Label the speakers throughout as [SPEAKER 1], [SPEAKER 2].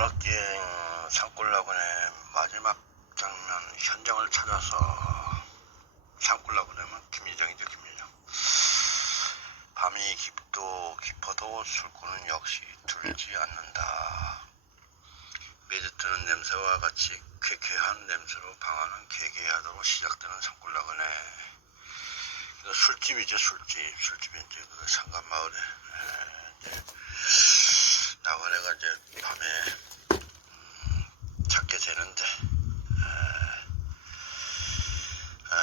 [SPEAKER 1] 문학기행 산골라군의 마지막 장면 현장을 찾아서 산골라군에면 김희정이죠 김희정 밤이 깊도 깊어도 술꾼은 역시 들지 않는다. 매드뜨는 냄새와 같이 쾌쾌한 냄새로 방안은 개개하도록 시작되는 산골라군에 이거 술집이죠 술집. 술집이 이제 그 상간마을에 에, 이제 나그네가 이제 밤에 음, 찾게 되는데 에, 아,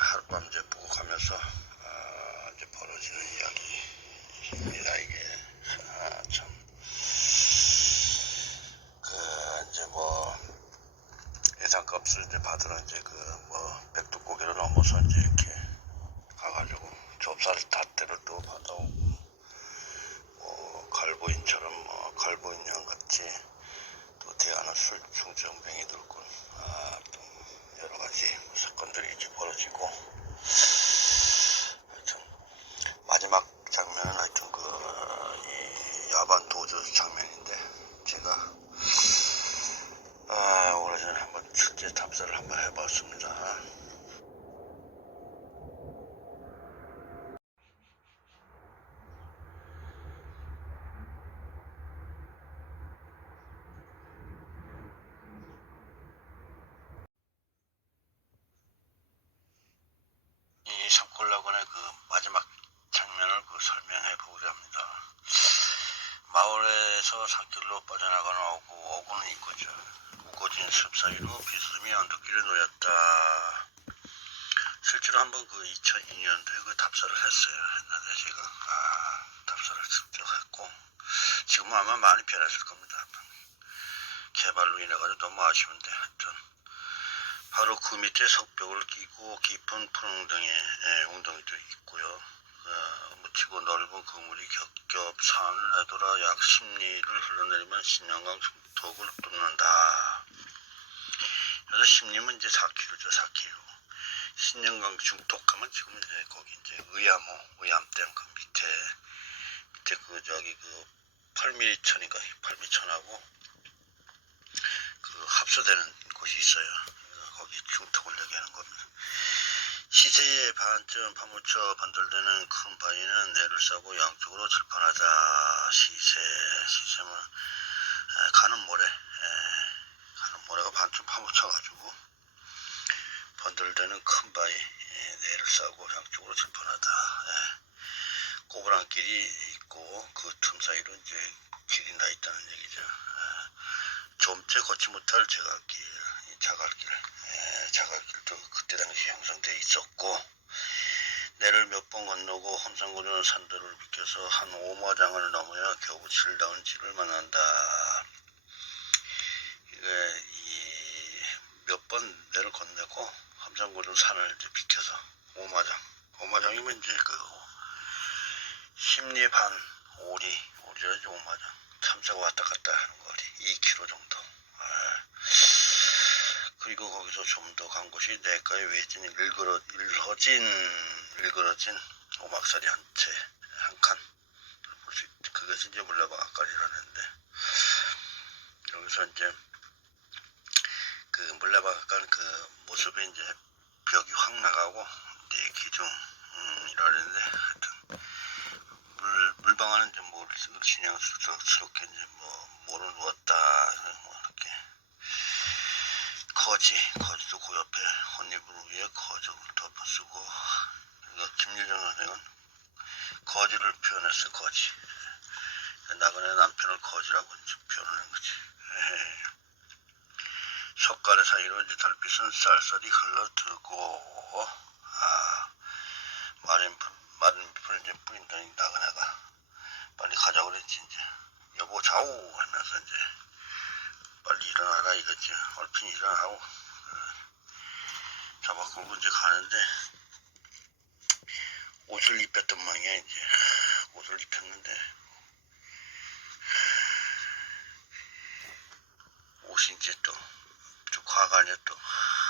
[SPEAKER 1] 하룻밤 이제 보고 가면서 아, 이제 벌어지는 이야기입니다 이게 아, 참. 그 이제 뭐 예상값을 이제 받으러 이제 그 뭐 백두고개를 넘어서 이제 이렇게 가가지고 좁쌀 닷대를 또 받아오고 뭐 갈보인처럼 뭐 갈보인 양 같이 또 대하는 술 중증병이 들고 아또 여러 가지 사건들이 이제 벌어지고 하여튼 마지막 장면은 하여튼 그이 야반 도주 장면인데 제가 아, 오래전에 한번 실제 탐사를 한번 해봤습니다. 이 산골라군의 그 마지막 장면을 그 설명해 보고자 합니다. 마을에서 산길로 빠져나가는 어구, 어구는 이거죠. 우거진 숲 사이로 비스듬히 언덕길에 놓였다. 실제로 한번 그 2002년도에 그 답사를 했어요. 했는데 제가, 아, 답사를 직접 했고, 지금은 아마 많이 변했을 겁니다. 개발로 인해가지고 너무 아쉬운데. 바로 그 밑에 석벽을 끼고 깊은 푸른 웅덩이, 예, 웅덩이도 있고요. 어, 묻히고 넓은 그물이 겹겹 산을 내돌아 약 10리를 흘러내리면 신영강 중턱을 뚫는다. 그래서 10리면 이제 4km죠, 4km. 신영강 중턱하면 지금 이제 거기 이제 의암호, 의암댐 그 밑에, 밑에 그 저기 그 8mm 천인가, 8mm 천하고 그 합수되는 곳이 있어요. 중턱을 얘기하는 겁니다. 시세에 반쯤 파묻혀 번들대는 큰 바위는 내를 싸고 양쪽으로 질펀하다. 시세, 시세는 에, 가는 모래, 에, 가는 모래가 반쯤 파묻혀가지고 번들대는 큰 바위 에, 내를 싸고 양쪽으로. 에, 꼬부랑 길이 있고 그 틈 사이로 이제 길이 나 있다는 얘기죠. 에, 좀째 걷지 못할 제갈길, 이 자갈길, 에, 자갈길도 그때 당시 형성돼 있었고 내를 몇 번 건너고 험상구르는 산들을 비켜서 한 오마장을 넘어야 겨우 칠다운 집을 만난다. 이게 이몇 번 내를 건너고 험상구르는 산을 이제 비켜서 오마장, 오마장이면 이제 그 십리 반 오리, 오리라지 오마장. 참새가 왔다 갔다 하는 거리 2km 정도. 거기서 좀 더 간 곳이 내과의 외진 일그러, 일허진, 일그러진 오막살이 한 채, 한 칸. 볼 수 있, 그것이 이제 물레방앗간이라는데, 여기서 이제, 그 물레방앗간 그 모습이 이제 벽이 확 나가고, 이제 기둥, 음, 이라는데, 하여튼, 물, 물방아는 이제 뭘 신양스럽게 이제 뭐, 모를 누웠다, 뭐, 이렇게. 거지, 거지도 그 옆에 혼입을 위해 거적을 덮어쓰고, 그러니까 김유정 선생은 거지를 표현했어, 거지. 나그네 남편을 거지라고 이제 표현하는 거지. 석가래 사이로 이제 달빛은 쌀쌀이 흘러들고, 아, 마른, 불- 마른 불 이제 뿌린다니 나그네가 빨리 가자고 그랬지, 이제. 여보, 자오! 하면서 이제 일어나라 이거지. 얼핏 일어나고 어, 잡아 끌고 이제 가는데 옷을 입혔던 모양이야 이제. 옷을 입혔는데 옷이 이제 또 좀 과간해 또.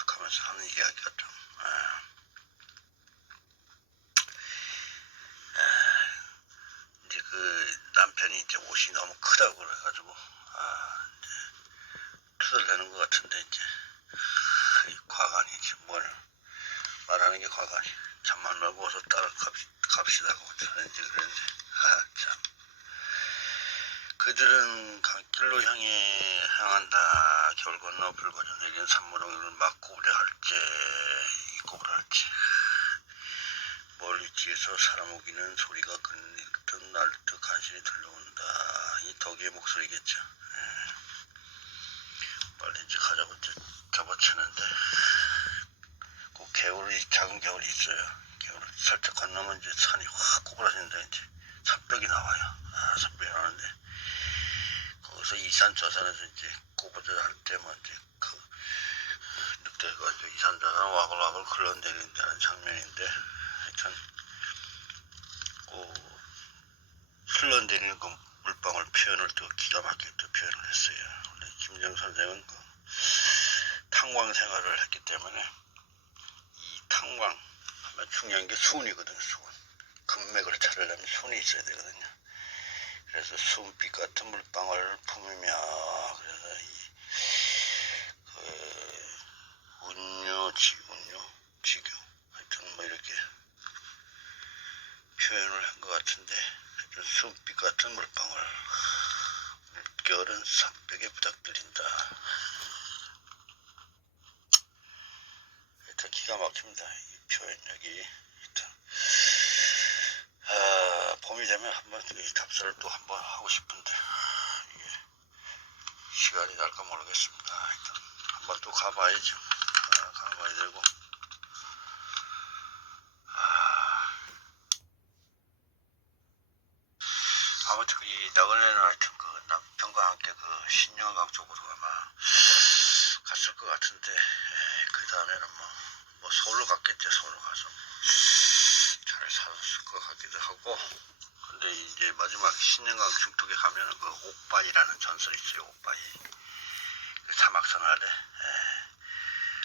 [SPEAKER 1] 가면서 하는 이야기가 좀 아, 아, 이제 그 남편이 이제 옷이 너무 크다고 그래가지고 투덜대는 것 같은데 이제. 이 과관이지 뭘 말하는 게 과관이. 잠만 말고 어서 따라 갑시, 갑시다고 저는지 그랬는데 아참. 그들은 강길로 향해 향한다. 겨울 건너 불거져 내린 산모동이를 막고 오래 할지 이곡을 할지. 멀리 뒤에서 사람 오기는 소리가 끊일듯 날듯 간신히 들려온다. 이 덕의 목소리겠죠 이제 가자고 접어치는데 그 개울이 작은 개울이 있어요. 개울을 살짝 건너면 이제 산이 확 구부러진다 이제 산벽이 나와요. 아 산벽이 나오는데 거기서 이산 저 산에서 이제 구부러져 할 때만 이제 그 늑대가 이제 이산 저산 와글와글 흘러내린다는 장면인데 하여튼 그 흘러내리는 그 물방울 표현을 또 기가 막히게 또 표현을 했어요. 원래 김정 선생은 그 탕왕 생활을 했기 때문에 이 탕왕 하면 중요한 게 순이거든 순. 금맥을 차려려면 순이 있어야 되거든요. 그래서 순빛 같은 물방울을 품으며 그래서 이 그 운유 지 운유 지교 하여튼 뭐 이렇게 표현을 한 것 같은데 하여튼 순빛 같은 물방울 물결은 산벽에 부닥들인다. 하여튼 기가 막힙니다. 이 표현력이. 아, 봄이 되면 한번 이 답사를 또 한번 하고 싶은데, 이게 시간이 날까 모르겠습니다. 한번 또 가봐야죠. 아, 가봐야 되고. 아, 아무튼 그이 나그네는 하여튼 그 남편과 함께 그 신영강 쪽으로 아마 갔을 것 같은데 그 다음에는 뭐, 뭐 서울로 갔겠죠 서울로 가서. 잘 살았을 것 같기도 하고. 근데 이제 마지막 신영강 중턱에 가면은 그 옥바이라는 전설이 있어요 옥바이. 그 사막 생활에 에,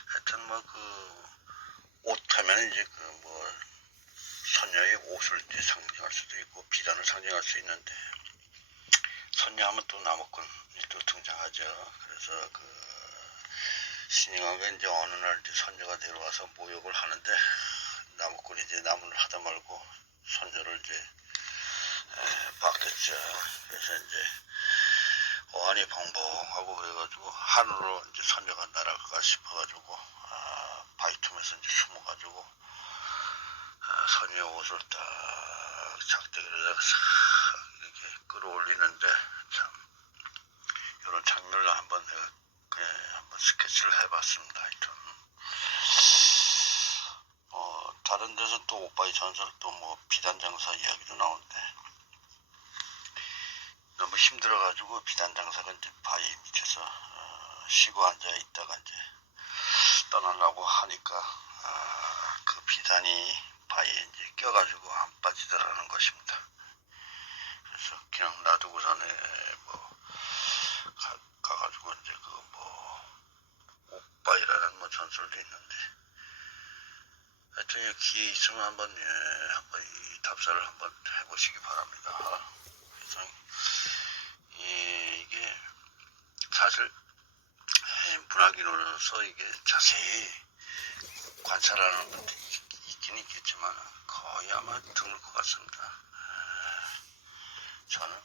[SPEAKER 1] 하여튼 뭐 그 옷 하면 이제 그 뭐 선녀의 옷을 이제 상징할 수도 있고 비단을 상징할 수 있는데 선녀하면 또 나무꾼이 또 등장하죠. 그래서 그 신ing하가 이제 어느 날 선녀가 내려와서 모욕을 하는데 나무꾼이 이제 나무를 하다 말고 선녀를 이제 에, 받겠죠. 그래서 이제 어안이 벙벙하고 그래가지고 하늘로 이제 선녀가 날아갈까 싶어가지고 아, 바위 틈에서 이제 숨어가지고 아, 선녀 옷을 딱 작대기를 싹 이렇게 끌어올리는데 참 이런 장면을 한번 내가 스케치를 해봤습니다. 하여튼 어 다른 데서 또 오빠의 전설 또 뭐 비단 장사 이야기도 나오는데 너무 힘들어가지고 비단 장사가 이제 바위 밑에서 어, 쉬고 앉아 있다가 이제 떠나려고 하니까 아, 그 비단이 바위에 이제 껴가지고 안 빠지더라는 것입니다. 그래서 그냥 놔두고서는 뭐 가, 가가지고 이제 그뭐 옥바이라는 뭐 전설도 있는데 하여튼 이 기회 있으면 한번 예, 한번 이 답사를 한번 해보시기 바랍니다. 그래서 이, 이게 사실 예, 문학인으로서 이게 자세히 관찰하는 분들이 있- 있긴 있겠지만 거의 아마 드물 것 같습니다. 에, 저는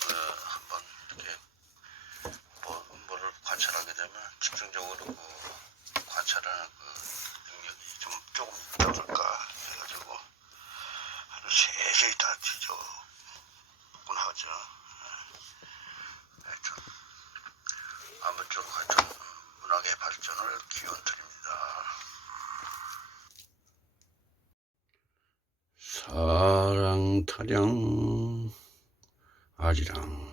[SPEAKER 1] 그 한번 이렇게 뭐, 뭐를 관찰하게 되면 집중적으로 그 관찰하는 그 능력이 좀 조금 있다 그럴까 해가지고 아주 세세히 다 뒤져보곤 하죠. 에, 하여튼 아무쪼록 하여튼 문학의 발전을 기원 드립니다. 사랑 타령 아리랑